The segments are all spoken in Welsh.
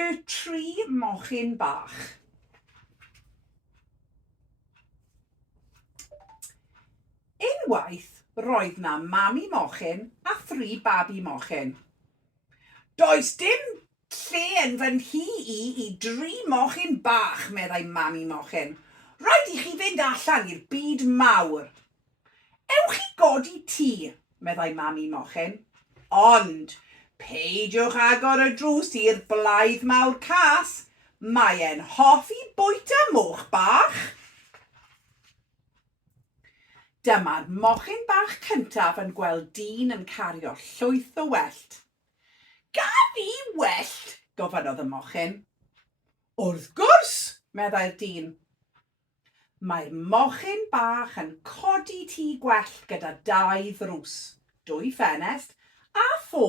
Y tri mochyn bach. Unwaith roedd na mami mochyn a 3 babi mochyn. Does dim lle yn fy nhŷ i 3 mochyn bach, meddai mami mochyn. Rhaid i chi fynd allan i'r byd mawr. Ewch i godi tŷ, meddai mami mochyn. Ond peidiwch agor y drws i'r blaidd mawr cas. Mae e'n hoffi bwyta moch bach. Dyma'r mochyn bach cyntaf yn gweld dyn yn cario llwyth o wellt. Gaf fi wellt, gofynnodd y mochyn. Wrth gwrs, meddai'r dyn. Mae'r mochyn bach yn codi tŷ gwell gyda 2 ddrws, 2 ffenest a ffô.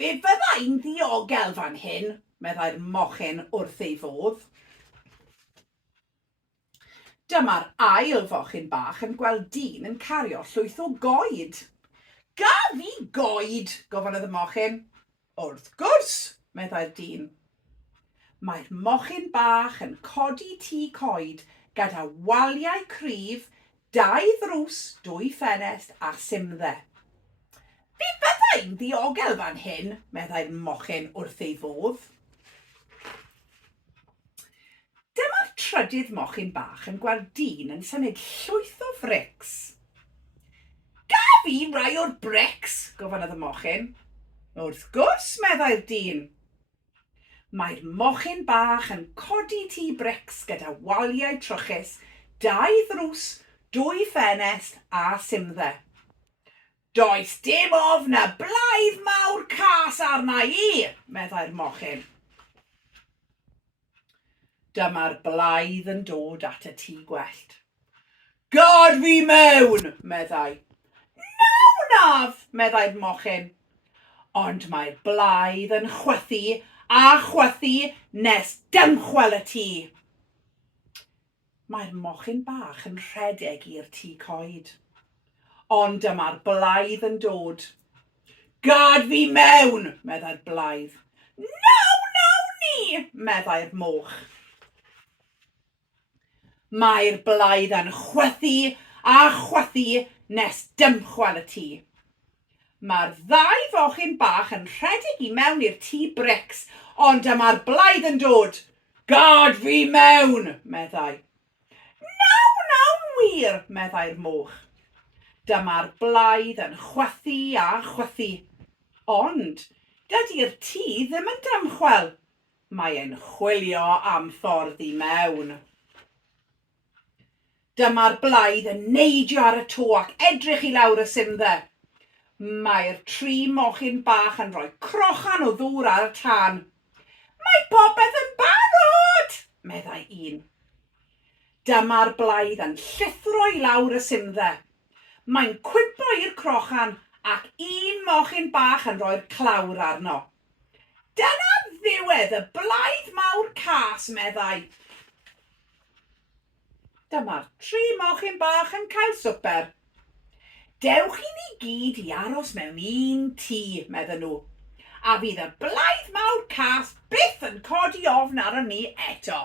Fe fyddai'n ddiogel fan hyn, meddai'r mochyn wrth ei fodd. Dyma'r ail fochyn bach yn gweld dyn yn cario llwyth o goed. Gaf fi goed, gofynnodd y mochyn. Wrth gwrs, meddai'r dyn. Mae'r mochyn bach yn codi tŷ coed gyda waliau cryf, 2 ddrws, 2 ffenest a simdde. Fe byddai'n ddiogel fan hyn, meddai'r mochyn wrth ei fodd. Dyma'r trydydd mochyn bach yn gweld dyn yn symud llwyth o frics. Gaf fi rai o'r brics, gofynnodd y mochyn. Wrth gwrs, meddai'r dyn. Mae'r mochyn bach yn codi tŷ brics gyda waliau trwchus, 2 ddrws, 2 ffenest a simdde. Does dim ofn y blaidd mawr cas arna i, meddai'r mochyn. Dyma'r blaidd yn dod at y tŷ gwellt. Gad fi mewn, meddai. Nawnaf, meddai'r mochyn. Ond mae'r blaidd yn chwythu a chwythu nes dymchwel y tŷ. Mae'r mochyn bach yn rhedeg i'r tŷ coed. Ond dyma'r blaidd yn dod. Gad fi mewn, meddai'r blaidd. Nawn ni, meddai'r moch. Mae'r blaidd yn chwythu a chwythu nes dymchwel y tŷ. Mae'r 2 fochyn bach yn rhedeg i mewn i'r tŷ brics, ond dyma'r blaidd yn dod. Gad fi mewn, meddai. Nawn wir, meddai'r moch. Dyma'r blaidd yn chwythu a chwythu, ond dydy'r tŷ ddim yn dymchwel. Mae e'n chwilio am ffordd i mewn. Dyma'r blaidd yn neidio ar y to ac edrych i lawr y simdde. Mae'r 3 mochyn bach yn rhoi crochan o ddŵr ar y tân. Mae popeth yn barod, meddai un. Dyma'r blaidd yn llithro i lawr y simdde. Mae'n cwympo i'r crochan ac 1 mochyn bach yn rhoi'r clawr arno. Dyna ddiwedd y blaidd mawr cas, meddai. Dyma'r 3 mochyn bach yn cael swper. Dewch i ni gyd i aros mewn 1 tŷ, medden nhw. A fydd y blaidd mawr cas byth yn codi ofn arno ni eto.